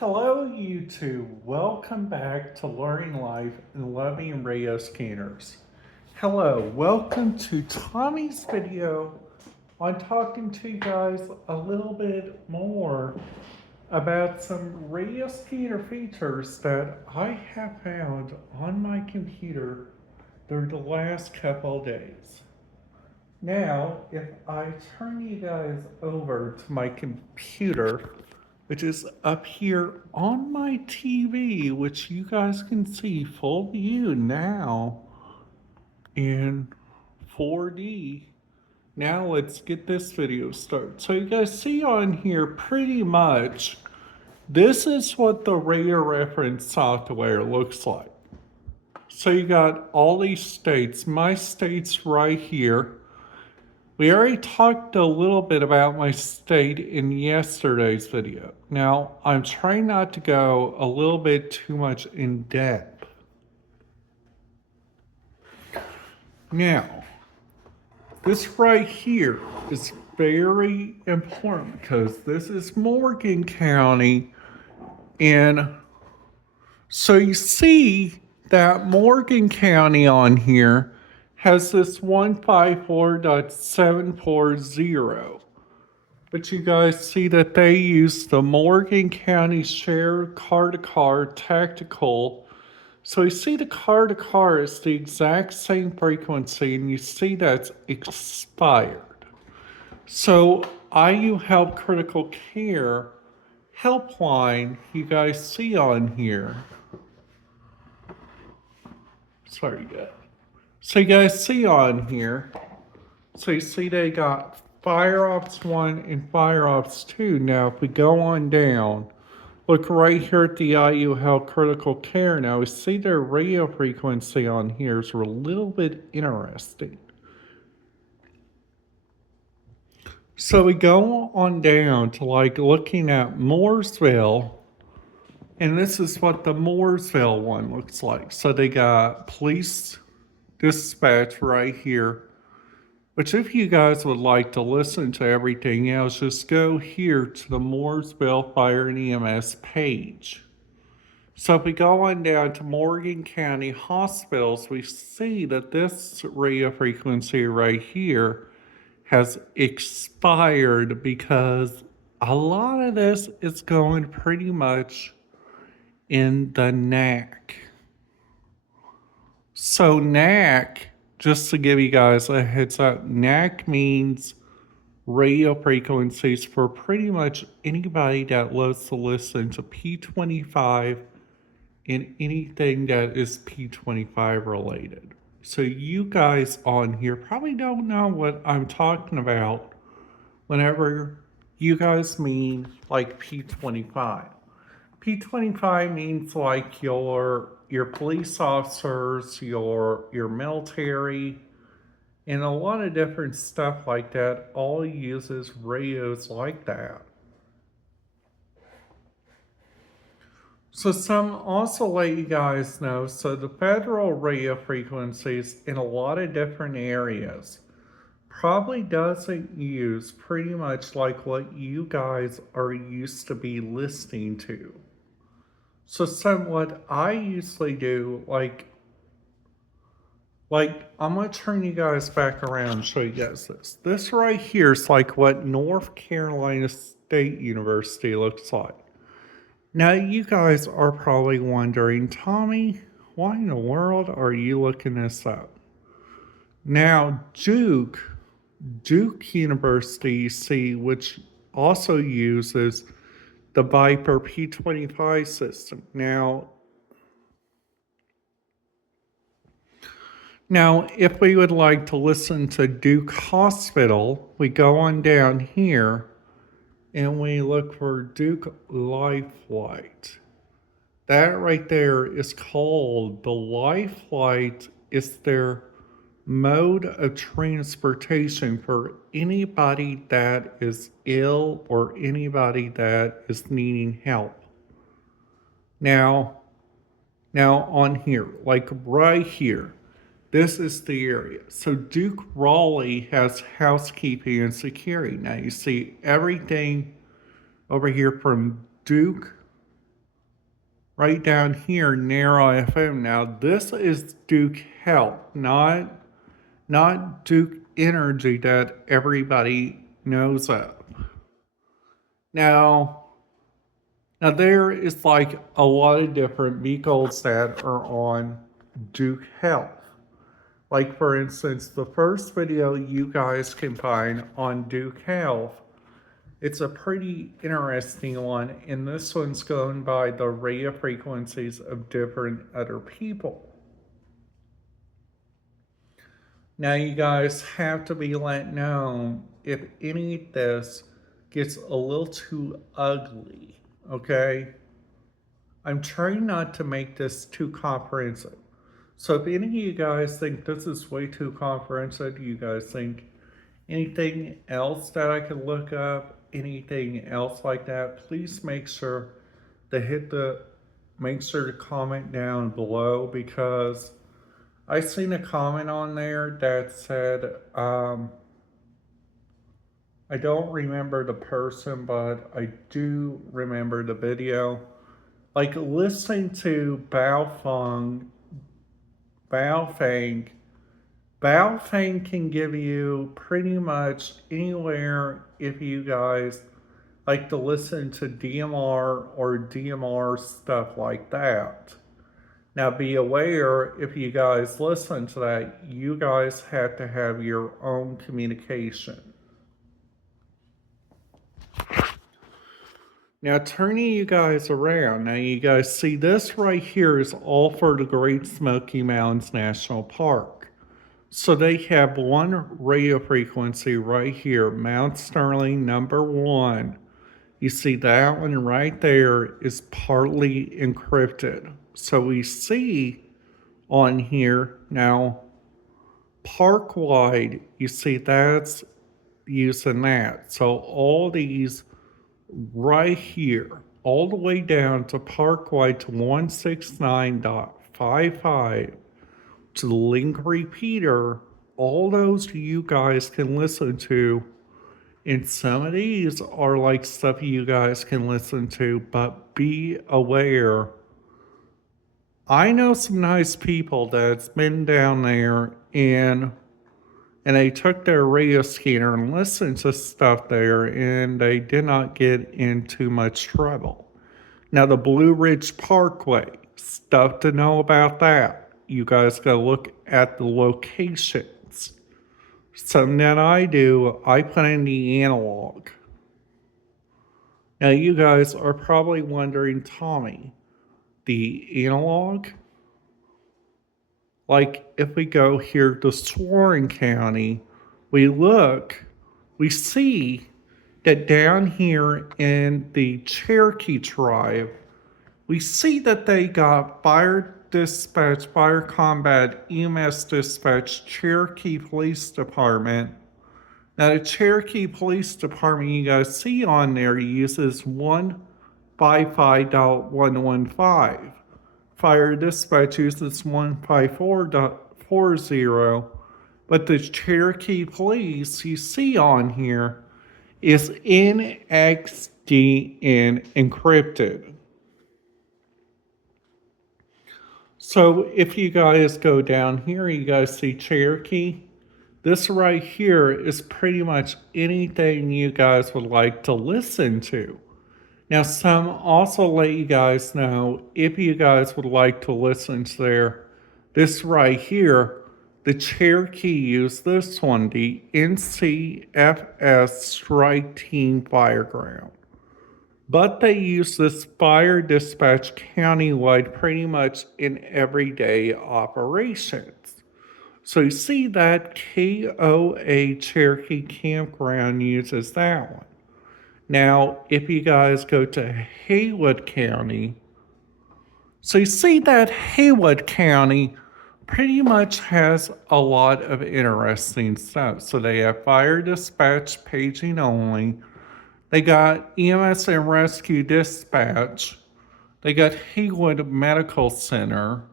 Hello, YouTube. Welcome back to Learning Life and Loving Radio Scanners. Hello, welcome to Tommy's video on talking to you guys a little bit more about some radio scanner features that I have found on my computer through the last couple of days. Now, if I turn you guys over to my computer, which is up here on my TV, which you guys can see full view now in 4D. Now let's get this video started. So you guys see on here pretty much, this is what the radar reference software looks like. So you got all these states, my state's right here. We already talked a little bit about my state in yesterday's video. Now, I'm trying not to go a little bit too much in depth. Now, this right here is very important because this is Morgan County. And so you see that Morgan County on here has this 154.740. But you guys see that they use the Morgan County Shared Car-to-Car Tactical. So you see the car-to-car is the exact same frequency, and you see that's expired. So IU Help Critical Care Helpline, you guys see on here. Sorry, guys. So you guys see on here, so you see they got Fire Ops 1 and Fire Ops 2. Now, if we go on down, look right here at the IU Health Critical Care. Now, we see their radio frequency on here is a little bit interesting. So we go on down to like looking at Mooresville, and this is what the Mooresville one looks like. So they got police dispatch right here, which if you guys would like to listen to everything else, just go here to the Mooresville Fire and EMS page. So if we go on down to Morgan County Hospitals, we see that this radio frequency right here has expired because a lot of this is going pretty much in the NAC. So NAC, just to give you guys a heads up, NAC means radio frequencies for pretty much anybody that loves to listen to P25 and anything that is P25 related. So you guys on here probably don't know what I'm talking about whenever you guys mean like P25. P25 means like your police officers, your military, and a lot of different stuff like that all uses radios like that. So some also let you guys know, so the federal radio frequencies in a lot of different areas probably doesn't use pretty much like what you guys are used to be listening to. So what I usually do, like I'm gonna turn you guys back around and show you guys this. This right here is like what North Carolina State University looks like. Now you guys are probably wondering, Tommy, why in the world are you looking this up? Now Duke University, see, which also uses the Viper P25 system. Now, if we would like to listen to Duke Hospital, we go on down here and we look for Duke Lifelight. That right there is called the Lifelight. Is their mode of transportation for anybody that is ill or anybody that is needing help. Now on here, like right here, this is the area. So Duke Raleigh has housekeeping and security. Now you see everything over here from Duke right down here, Narrow FM. Now, this is Duke Health, not Duke Energy that everybody knows of. Now, now there is like a lot of different vehicles that are on Duke Health. Like for instance, the first video you guys can find on Duke Health, it's a pretty interesting one, and this one's going by the radio frequencies of different other people. Now you guys have to be let know if any of this gets a little too ugly, okay? I'm trying not to make this too comprehensive. So if any of you guys think this is way too comprehensive, you guys think anything else that I could look up, anything else like that, please make sure to comment down below, because I seen a comment on there that said, I don't remember the person, but I do remember the video. Like listening to Baofeng, Baofeng can give you pretty much anywhere if you guys like to listen to DMR or DMR stuff like that. Now be aware, if you guys listen to that, you guys have to have your own communication. Now turning you guys around, now you guys see this right here is all for the Great Smoky Mountains National Park. So they have one radio frequency right here, Mount Sterling #1. You see that one right there is partly encrypted. So we see on here now, parkwide, you see that's using that. So all these right here, all the way down to parkwide to 169.55 to the link repeater, all those you guys can listen to. And some of these are like stuff you guys can listen to, but be aware. I know some nice people that's been down there and they took their radio scanner and listened to stuff there, and they did not get in too much trouble. Now the Blue Ridge Parkway, stuff to know about that. You guys gotta look at the locations. Something that I do, I put in the analog. Now you guys are probably wondering, Tommy, the analog? Like if we go here to Swarring County, we see that down here in the Cherokee tribe, we see that they got fire dispatch, fire combat, EMS dispatch, Cherokee Police Department. Now the Cherokee Police Department you guys see on there uses 155.115. Fire dispatch uses 154.40, but the Cherokee Police you see on here is NXDN encrypted. So if you guys go down here, you guys see Cherokee. This right here is pretty much anything you guys would like to listen to. Now, some also let you guys know if you guys would like to listen to this right here, the Cherokee used this one, the NCFS Strike Team Fireground. But they use this fire dispatch countywide pretty much in everyday operations. So you see that KOA Cherokee Campground uses that one. Now, if you guys go to Haywood County, so you see that Haywood County pretty much has a lot of interesting stuff. So they have fire dispatch paging only. They got EMS and rescue dispatch. They got Haywood Medical Center,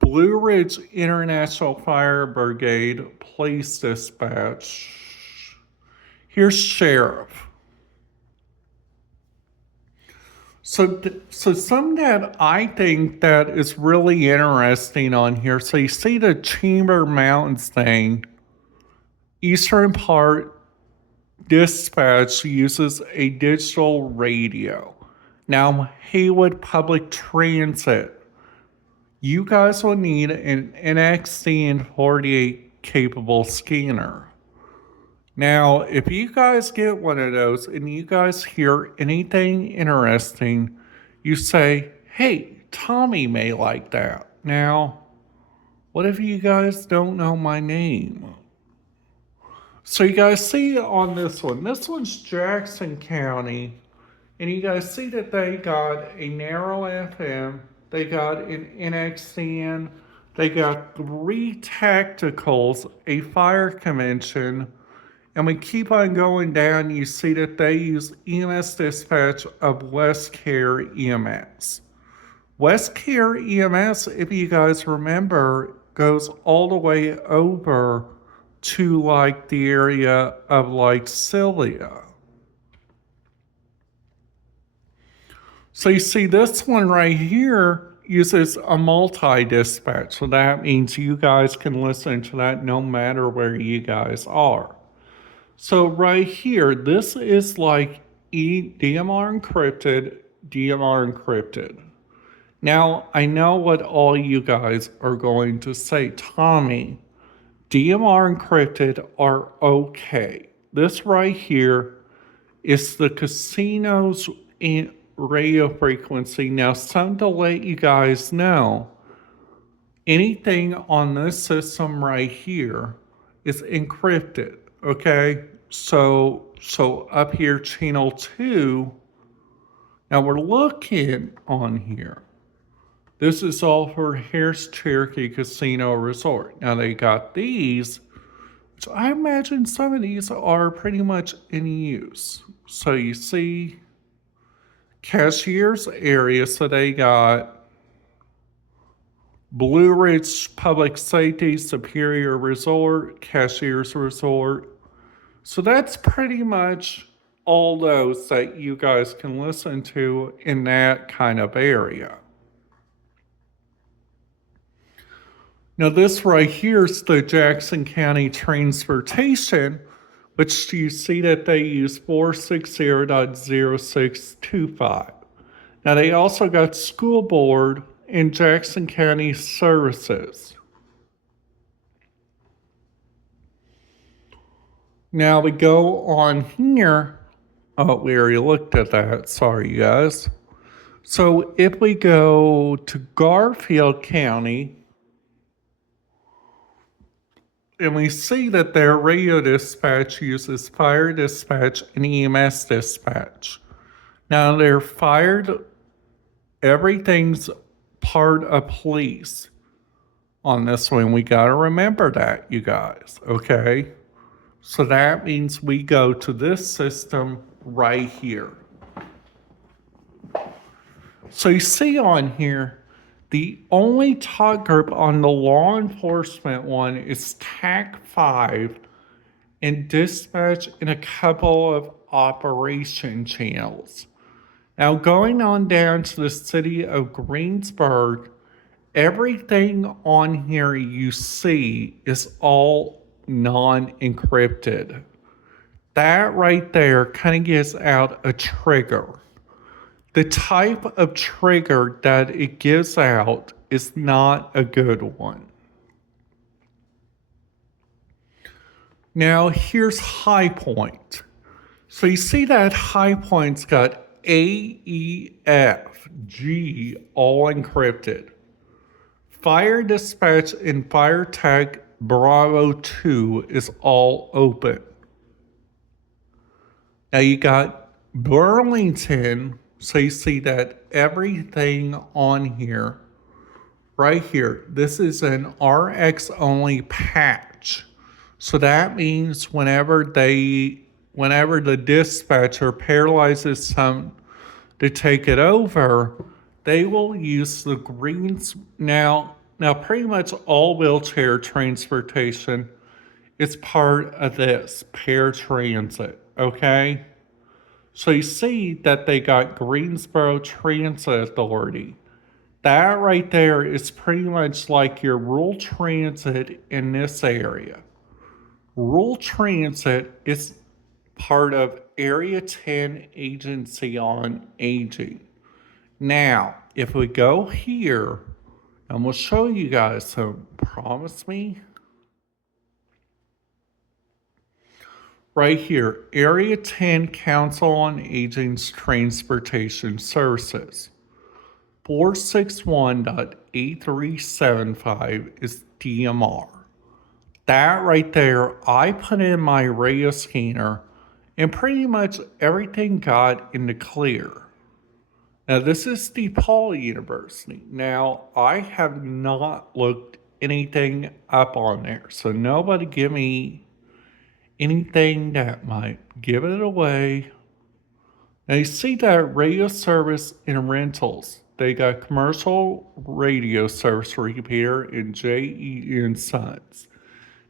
Blue Ridge International Fire Brigade Police Dispatch. Here's Sheriff. So some that I think that is really interesting on here. So you see the Chamber Mountains thing. Eastern part dispatch uses a digital radio. Now Haywood Public Transit, you guys will need an NXT and 48 capable scanner. Now, if you guys get one of those and you guys hear anything interesting, you say, hey, Tommy may like that. Now, what if you guys don't know my name? So you guys see on this one's Jackson County, and you guys see that they got a narrow FM, they got an NXN, they got 3 tacticals, a fire convention, and we keep on going down. You see that they use EMS dispatch of West Care EMS. West Care EMS, if you guys remember, goes all the way over to like the area of like Celia. So you see this one right here uses a multi-dispatch. So that means you guys can listen to that no matter where you guys are. So right here, this is like DMR encrypted. Now, I know what all you guys are going to say. Tommy, DMR encrypted are okay. This right here is the casino's radio frequency. Now, some to let you guys know, anything on this system right here is encrypted, okay? So up here, channel 2, now we're looking on here. This is all for Harris Cherokee Casino Resort. Now they got these, which I imagine some of these are pretty much in use. So you see Cashier's area, so they got Blue Ridge Public Safety, Superior Resort, Cashier's Resort. So that's pretty much all those that you guys can listen to in that kind of area. Now this right here is the Jackson County Transportation, which you see that they use 460.0625. Now they also got School Board and Jackson County Services. Now we go on here. Oh, we already looked at that. Sorry, you guys. So if we go to Garfield County, and we see that their radio dispatch uses fire dispatch and EMS dispatch. Now they're fired, everything's part of police on this one. We got to remember that, you guys, okay? So that means we go to this system right here. So you see on here, the only talk group on the law enforcement one is TAC 5 and dispatch in a couple of operation channels. Now going on down to the city of Greensburg, everything on here you see is all non-encrypted. That right there kind of gives out a trigger. The type of trigger that it gives out is not a good one. Now here's High Point. So you see that High Point's got A, E, F, G all encrypted. Fire Dispatch and Fire Tag Bravo 2 is all open. Now you got Burlington, so you see that everything on here, right here, this is an RX only patch. So that means whenever the dispatcher paralyzes some to take it over, they will use the greens. Now pretty much all wheelchair transportation is part of this paratransit, okay? So you see that they got Greensboro Transit Authority. That right there is pretty much like your rural transit in this area. Rural transit is part of Area 10 Agency on Aging. Now, if we go here, and we'll show you guys, so promise me. Right here, Area 10 Council on Aging's Transportation Services. 461.8375 is DMR. That right there, I put in my radio scanner and pretty much everything got in the clear. Now, this is DePaul University. Now, I have not looked anything up on there, so nobody give me anything that might give it away. Now, you see that radio service and rentals. They got commercial radio service repeater and J.E. and Sons.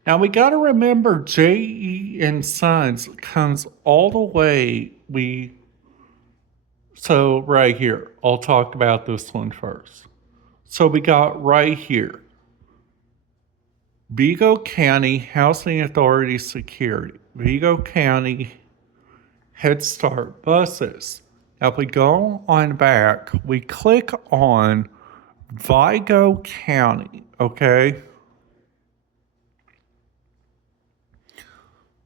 Now we got to remember J.E. and Sons comes all the way. So right here, I'll talk about this one first. So we got right here, Vigo County Housing Authority Security, Vigo County Head Start buses. Now if we go on back, we click on Vigo County, okay?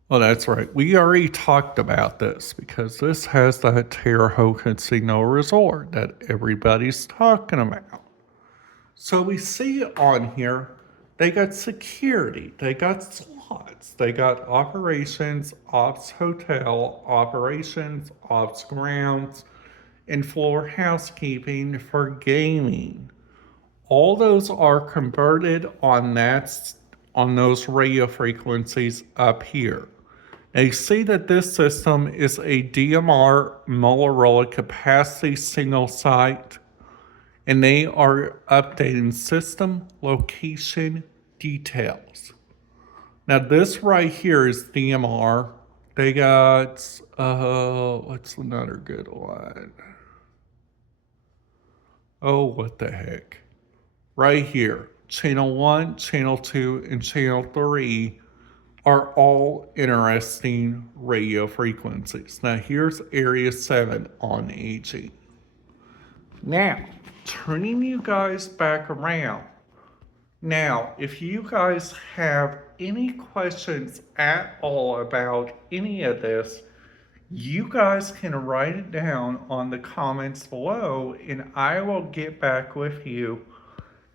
Well, that's right. We already talked about this because this has that Terre Haute Casino Resort that everybody's talking about. So we see on here, they got security, they got slots, they got operations, ops hotel, operations, ops grounds, and floor housekeeping for gaming. All those are converted on those radio frequencies up here. Now you see that this system is a DMR Motorola capacity single site, and they are updating system location details. Now this right here is DMR. They got, what's another good one? Oh, what the heck. Right here, channel 1, channel 2, and channel 3 are all interesting radio frequencies. Now here's area 7 on aging. Now, turning you guys back around. Now, if you guys have any questions at all about any of this, you guys can write it down on the comments below and I will get back with you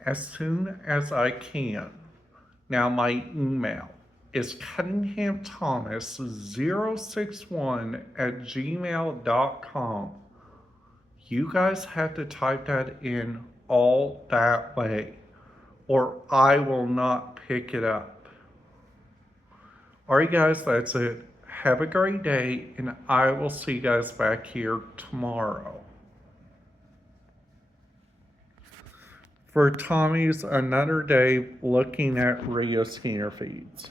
as soon as I can. Now, my email is cunninghamthomas061@gmail.com. You guys have to type that in all that way, or I will not pick it up. Alright guys, that's it. Have a great day, and I will see you guys back here tomorrow for Tommy's another day looking at radio scanner feeds.